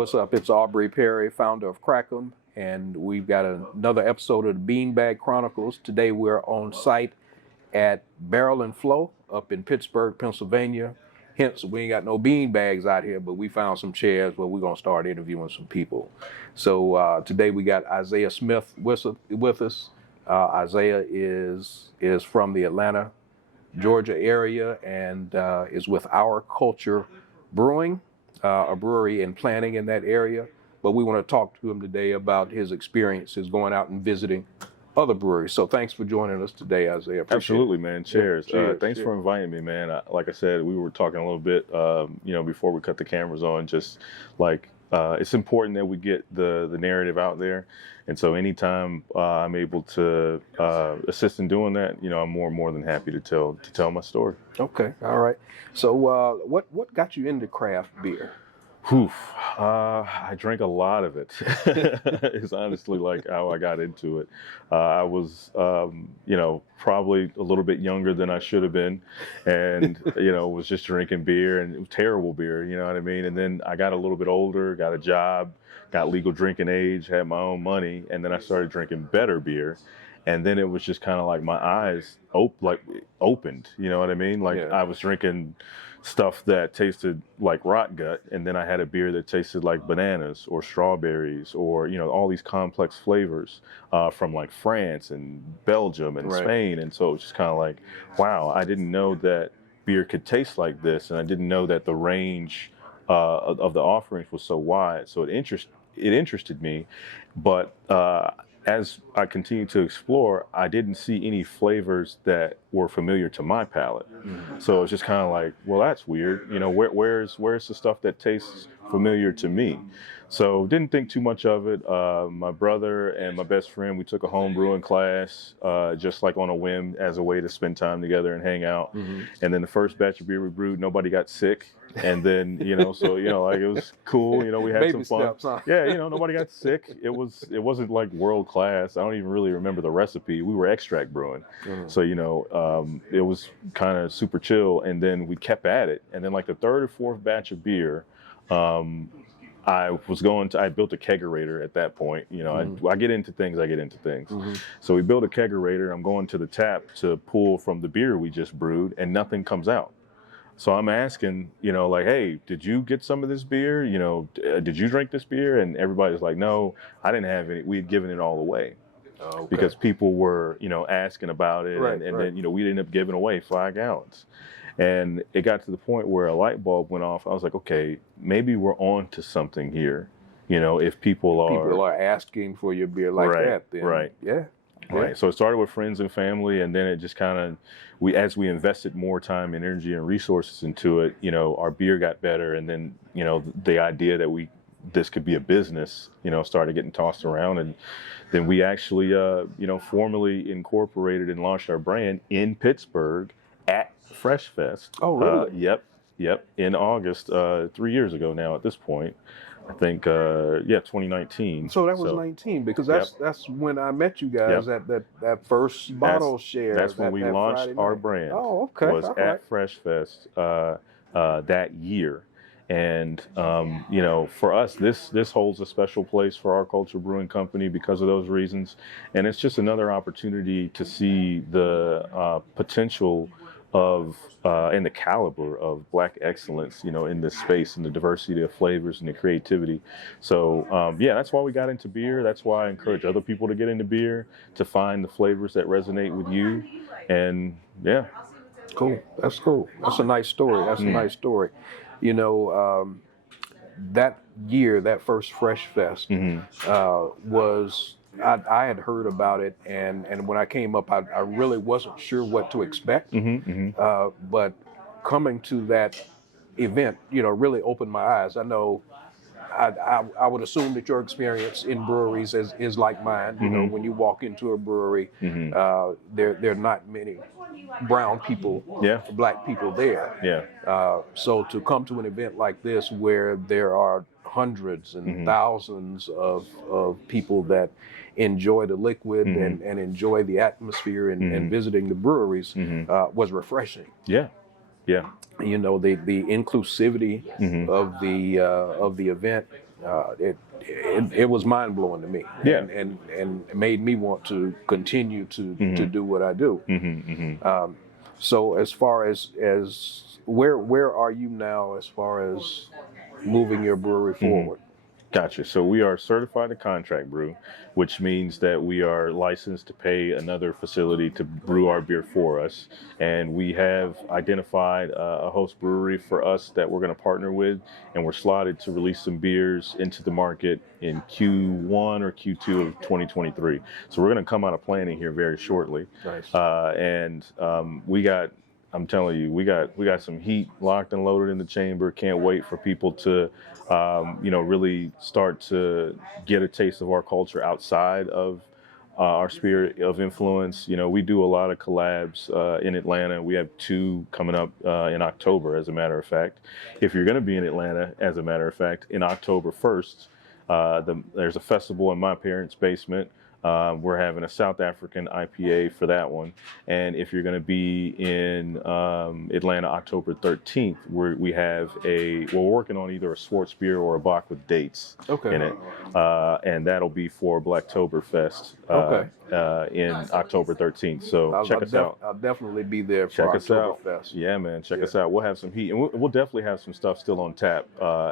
What's up? It's Aubrey Perry, founder of Crackham, and we've got another episode of the Beanbag Chronicles. Today we're on site at Barrel and Flow up in Pittsburgh, Pennsylvania. Hence, we ain't got no bean bags out here, but we found some chairs where we're going to start interviewing some people. So today we got Isaiah Smith with us. Isaiah is from the Atlanta, Georgia area and is with Our Culture Brewing, a brewery and planning in that area. But we want to talk to him today about his experiences going out and visiting other breweries. So thanks for joining us today, Isaiah. Absolutely, man. Cheers. Yeah, Thanks for inviting me, man. Like I said, we were talking a little bit, before we cut the cameras on, just like it's important that we get the narrative out there. And so anytime I'm able to assist in doing that, I'm more than happy to tell my story. Okay. All right. So what got you into craft beer? I drank a lot of it. It's honestly like how I got into it. I was, probably a little bit younger than I should have been, and was just drinking beer, and it was terrible beer. You know what I mean? And then I got a little bit older, got a job, got legal drinking age, had my own money, and then I started drinking better beer. And then it was just kind of like my eyes opened. You know what I mean? Like I was drinking stuff that tasted like rot gut, and then I had a beer that tasted like bananas or strawberries or all these complex flavors from like France and Belgium and Spain. And so it was just kind of like, wow, I didn't know that beer could taste like this, and I didn't know that the range of the offerings was so wide. So it interested me, but as I continued to explore, I didn't see any flavors that were familiar to my palate. Mm-hmm. So it's just kind of like, well, that's weird. Where's the stuff that tastes familiar to me? So didn't think too much of it. My brother and my best friend, we took a home brewing class, just like on a whim as a way to spend time together and hang out. Mm-hmm. And then the first batch of beer we brewed, nobody got sick. And then, it was cool. We had Baby some fun. Steps, huh? Yeah, nobody got sick. It wasn't like world class. I don't even really remember the recipe. We were extract brewing. Mm-hmm. So, it was kind of super chill. And then we kept at it. And then like the third or fourth batch of beer, I built a kegerator at that point. Mm-hmm. I get into things. Mm-hmm. So we built a kegerator. I'm going to the tap to pull from the beer we just brewed, and nothing comes out. So I'm asking, hey, did you get some of this beer? Did you drink this beer? And everybody's like, no, I didn't have any. We had given it all away. Okay. Because people were, asking about it. Right, and then, we ended up giving away 5 gallons. And it got to the point where a light bulb went off. I was like, okay, maybe we're on to something here. If people are asking for your beer like that, then right. Yeah. Right. So it started with friends and family, and then it just kind of, as we invested more time and energy and resources into it, our beer got better. And then, the idea that this could be a business, started getting tossed around. And then we actually, formally incorporated and launched our brand in Pittsburgh at Fresh Fest. Oh, really? Yep. In August, 3 years ago now at this point. I think, 2019. So that was 19, because that's when I met you guys at that first bottle share. That's when we launched our brand. Oh, okay. Was at Fresh Fest that year. And, for us, this holds a special place for Our Culture Brewing Company because of those reasons. And it's just another opportunity to see the potential of and the caliber of Black excellence, in this space, and the diversity of flavors and the creativity. So that's why we got into beer. That's why I encourage other people to get into beer, to find the flavors that resonate with you. And cool. That's cool. That's a nice story. A nice story. That year, that first Fresh Fest was. I had heard about it, and when I came up, I really wasn't sure what to expect. But coming to that event, really opened my eyes. I know I would assume that your experience in breweries is like mine. When you walk into a brewery, there are not many brown people, Black people there. So to come to an event like this, where there are hundreds and thousands of people that enjoy the liquid and enjoy the atmosphere and visiting the breweries was refreshing. The inclusivity of the event it was mind blowing to me, Yeah. and it made me want to continue to do what I do. So as far as where are you now as far as moving your brewery forward? Gotcha. So we are certified to contract brew, which means that we are licensed to pay another facility to brew our beer for us. And we have identified a host brewery for us that we're going to partner with, and we're slotted to release some beers into the market in Q1 or Q2 of 2023. So we're going to come out of planning here very shortly. Nice. I'm telling you, we got some heat locked and loaded in the chamber. Can't wait for people to, really start to get a taste of our culture outside of our sphere of influence. We do a lot of collabs in Atlanta. We have 2 coming up in October, as a matter of fact. If you're going to be in Atlanta, as a matter of fact, in October 1st, there's a festival in my parents' basement. We're having a South African IPA for that one. And if you're going to be in Atlanta October 13th, we're working on either a Schwartz beer or a Bock with dates in it. And that'll be for Blacktoberfest in October 13th. So check us out. I'll definitely be there for Check us out. Oktoberfest. Yeah, man. Check us out. We'll have some heat. And we'll definitely have some stuff still on tap.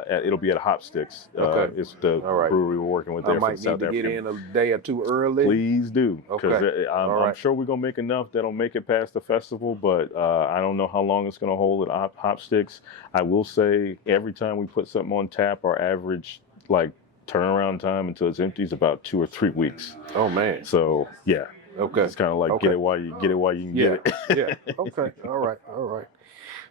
It'll be at Hopsticks. It's the brewery we're working with there. I might need to get in a day or two early. Please do, because I'm sure we're gonna make enough that'll make it past the festival. But I don't know how long it's gonna hold at Hopsticks. I will say every time we put something on tap, our average turnaround time until it's empty is about 2 or 3 weeks. Oh man! So yeah, it's kind of like get it while you can get it. Yeah. Okay. All right.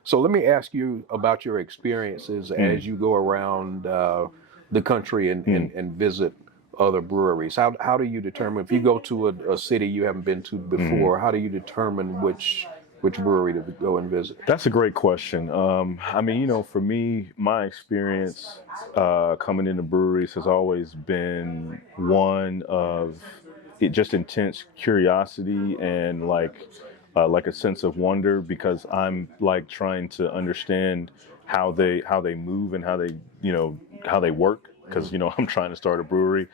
So let me ask you about your experiences as you go around the country and visit other breweries. How do you determine, if you go to a city you haven't been to before, how do you determine which brewery to go and visit? That's a great question. For me, my experience coming into breweries has always been one of just intense curiosity and like a sense of wonder, because I'm trying to understand how they move and how they work. Because I'm trying to start a brewery,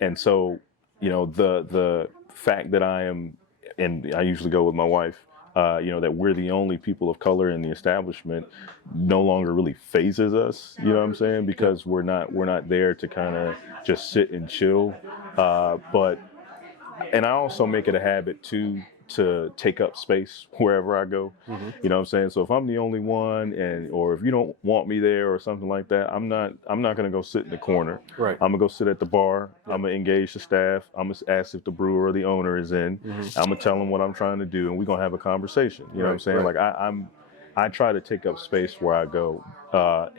and so the fact that and I usually go with my wife, that we're the only people of color in the establishment, no longer really phases us. You know what I'm saying? Because we're not there to kind of just sit and chill, and I also make it a habit to take up space wherever I go. You know what I'm saying? So if I'm the only one, or if you don't want me there or something like that, I'm not gonna go sit in the corner. Right. I'm gonna go sit at the bar. I'm gonna engage the staff. I'm gonna ask if the brewer or the owner is in. I'm gonna tell them what I'm trying to do, and we're gonna have a conversation. You know what I'm saying? Right. I try to take up space where I go,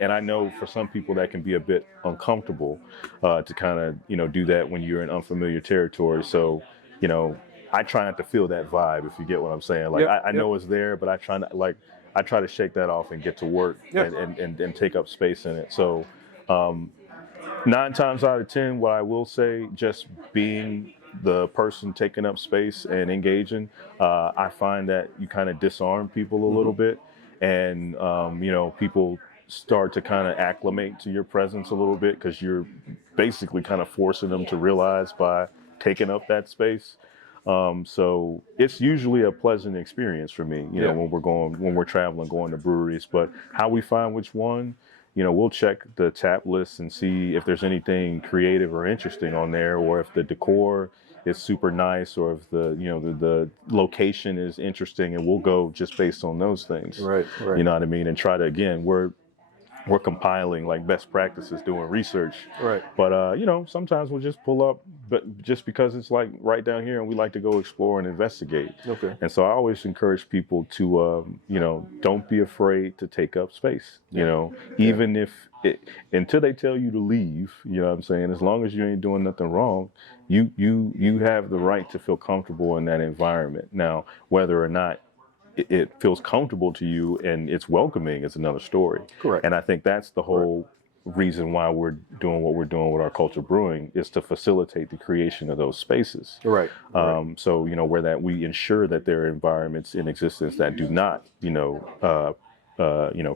and I know for some people that can be a bit uncomfortable to kind of do that when you're in unfamiliar territory. So I try not to feel that vibe, if you get what I'm saying. I know it's there, but I try to shake that off and get to work and take up space in it. So 9 times out of 10, what I will say, just being the person taking up space and engaging, I find that you kind of disarm people a little bit, and people start to kind of acclimate to your presence a little bit, because you're basically kind of forcing them to realize by taking up that space. So it's usually a pleasant experience for me, when we're traveling, going to breweries. But how we find which one, we'll check the tap list and see if there's anything creative or interesting on there, or if the decor is super nice, or if the location is interesting, and we'll go just based on those things. Right. You know what I mean? And try to, again, we're compiling best practices, doing research. Right. But sometimes we'll just pull up, but just because it's right down here, and we like to go explore and investigate. Okay. And so I always encourage people to don't be afraid to take up space. Even if until they tell you to leave, you know what I'm saying? As long as you ain't doing nothing wrong, you have the right to feel comfortable in that environment. Now, whether or not it feels comfortable to you and it's welcoming is another story. Correct. And I think that's the whole reason why we're doing what we're doing with Our Culture Brewing, is to facilitate the creation of those spaces. Right. So, where that we ensure that there are environments in existence that do not,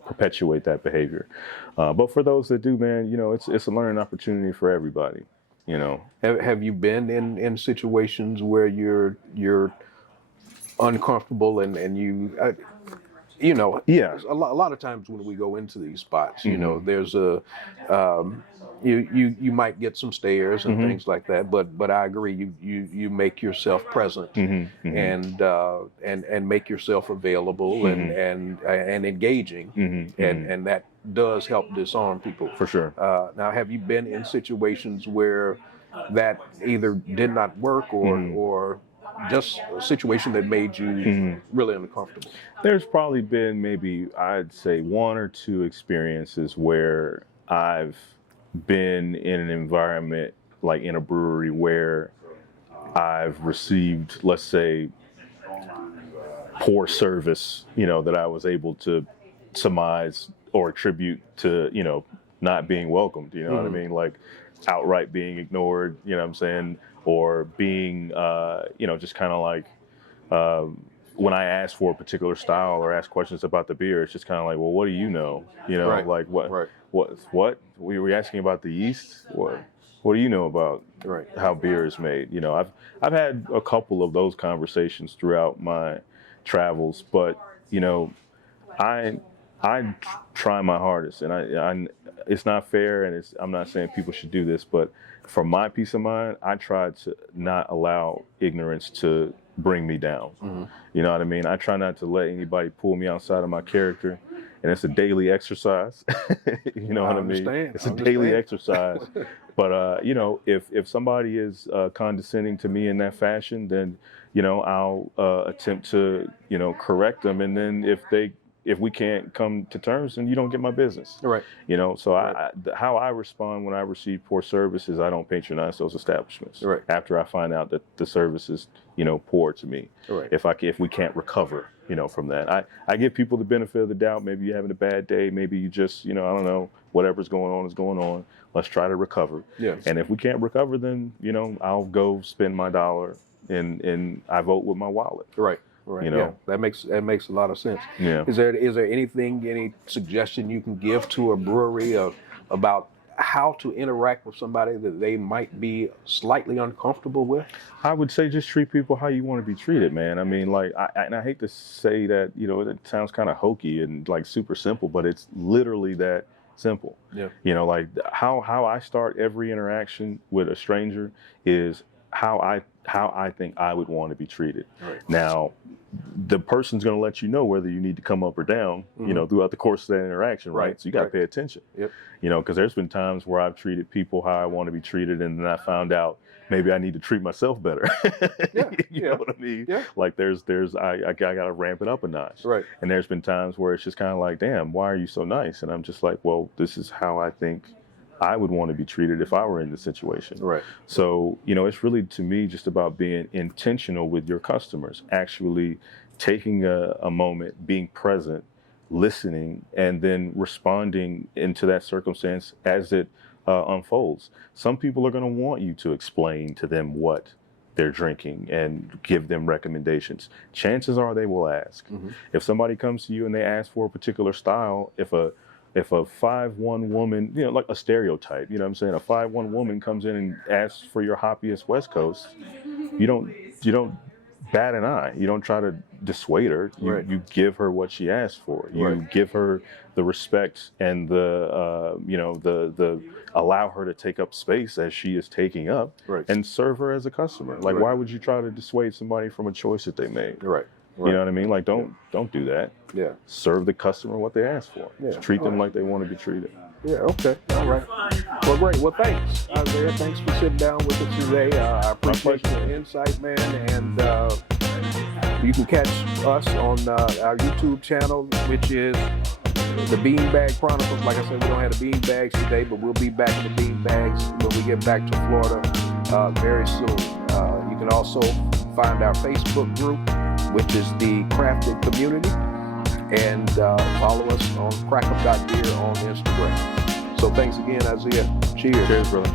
perpetuate that behavior. But for those that do, man, it's a learning opportunity for everybody. Have you been in situations where you're uncomfortable and Yeah. a lot of times when we go into these spots, there's you might get some stares and things like that, but I agree, you make yourself present and make yourself available and engaging, and that does help disarm people. For sure. Now, have you been in situations where that either did not work or just a situation that made you really uncomfortable? There's probably been maybe, I'd say, one or two experiences where I've been in an environment, like in a brewery, where I've received, let's say, poor service, that I was able to surmise or attribute to, not being welcomed, what I mean? Like outright being ignored, what I'm saying? Or being, just kind of like, when I ask for a particular style or ask questions about the beer, it's just kind of like, well, what do you know? Right. Like what? Right. What? We were asking about the yeast. What do you know about how beer is made? I've had a couple of those conversations throughout my travels, but I try my hardest, and I it's not fair, and I'm not saying people should do this, but for my peace of mind, I try to not allow ignorance to bring me down. You know what I mean? I try not to let anybody pull me outside of my character, and it's a daily exercise. You know what I mean? It's a daily exercise. But if somebody is condescending to me in that fashion, then I'll attempt to correct them, and then if we can't come to terms, then you don't get my business. Right. So how I respond when I receive poor service is I don't patronize those establishments. Right. After I find out that the service is, poor to me. Right. If we can't recover, from that. I give people the benefit of the doubt. Maybe you're having a bad day. Maybe you just, I don't know, whatever's going on is going on. Let's try to recover. Yes. And if we can't recover, then, I'll go spend my dollar and I vote with my wallet. Right. Right. Yeah, that makes a lot of sense. Yeah. Is there any suggestion you can give to a brewery about how to interact with somebody that they might be slightly uncomfortable with? I would say just treat people how you want to be treated, man. I mean, like, I hate to say that, it sounds kind of hokey and like super simple, but it's literally that simple. Yeah. Like how I start every interaction with a stranger is how I think I would want to be treated. Right. Now, the person's going to let you know whether you need to come up or down, throughout the course of that interaction, right? So you got to pay attention. Yep. Because there's been times where I've treated people how I want to be treated, and then I found out maybe I need to treat myself better. You know what I mean? Yeah. Like I got to ramp it up a notch. Right. And there's been times where it's just kind of like, damn, why are you so nice? And I'm just like, well, this is how I think I would want to be treated if I were in the situation. Right. So, it's really, to me, just about being intentional with your customers, actually taking a moment, being present, listening, and then responding into that circumstance as it unfolds. Some people are going to want you to explain to them what they're drinking and give them recommendations. Chances are they will ask. If somebody comes to you and they ask for a particular style, if a 5'1" woman, like a stereotype, a 5'1" woman comes in and asks for your hoppiest West Coast, you don't bat an eye. You don't try to dissuade her. You give her what she asked for. You give her the respect and the allow her to take up space as she is taking up, and serve her as a customer. Like, why would you try to dissuade somebody from a choice that they made? Right. You know what I mean? Like, don't do that. Yeah. Serve the customer what they ask for. Yeah. Just treat them like they want to be treated. Yeah. Okay. All right. Well, great. Well, thanks, Isaiah. Thanks for sitting down with us today. I appreciate your insight, man. And you can catch us on our YouTube channel, which is the Beanbag Chronicles. Like I said, we don't have the beanbags today, but we'll be back in the beanbags when we get back to Florida very soon. You can also find our Facebook group, which is the Crafted Community, and follow us on crackup.beer on Instagram. So thanks again, Isaiah. Cheers. Cheers, brother.